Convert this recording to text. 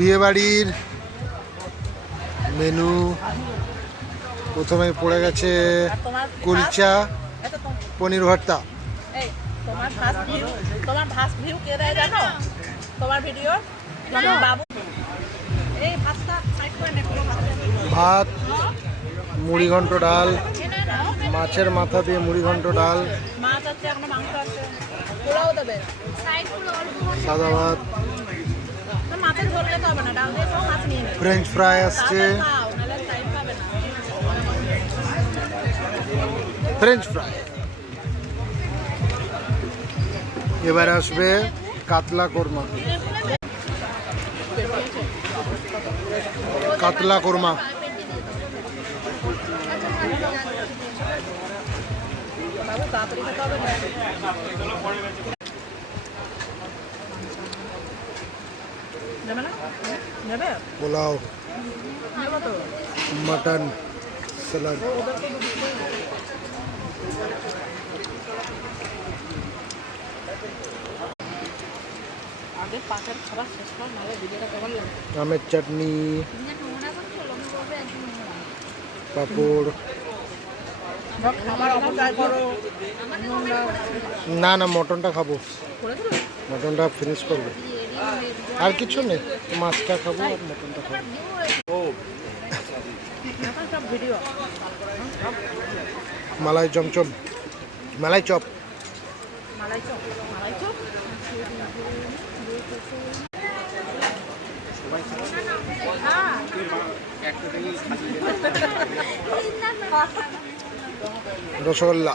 বিয়ে বাড়ির মেনু প্রথমে পড়ে গেছে কুলচা, পনির ভর্তা। ভাত, মুড়ি ঘন্ট ডাল, মাছের মাথা দিয়ে মুড়ি ঘন্ট ডাল, সাদা ভাত, ফ্রেঞ্চ ফ্রাই আসছে, ফ্রেঞ্চ ফ্রাই। এবার আসবে কাতলা কোরমা। কাতলা কোরমা পোলাও, মটন, স্যালাড। আমের চাটনি, পাপড়। না না, মটনটা খাবো, মটনটা ফিনিশ করবো, আর কিছু নেই। মাছটা খাবো আর মটনটা খাবো। মালাই চমচম, মালাই চপ। রসগোল্লা।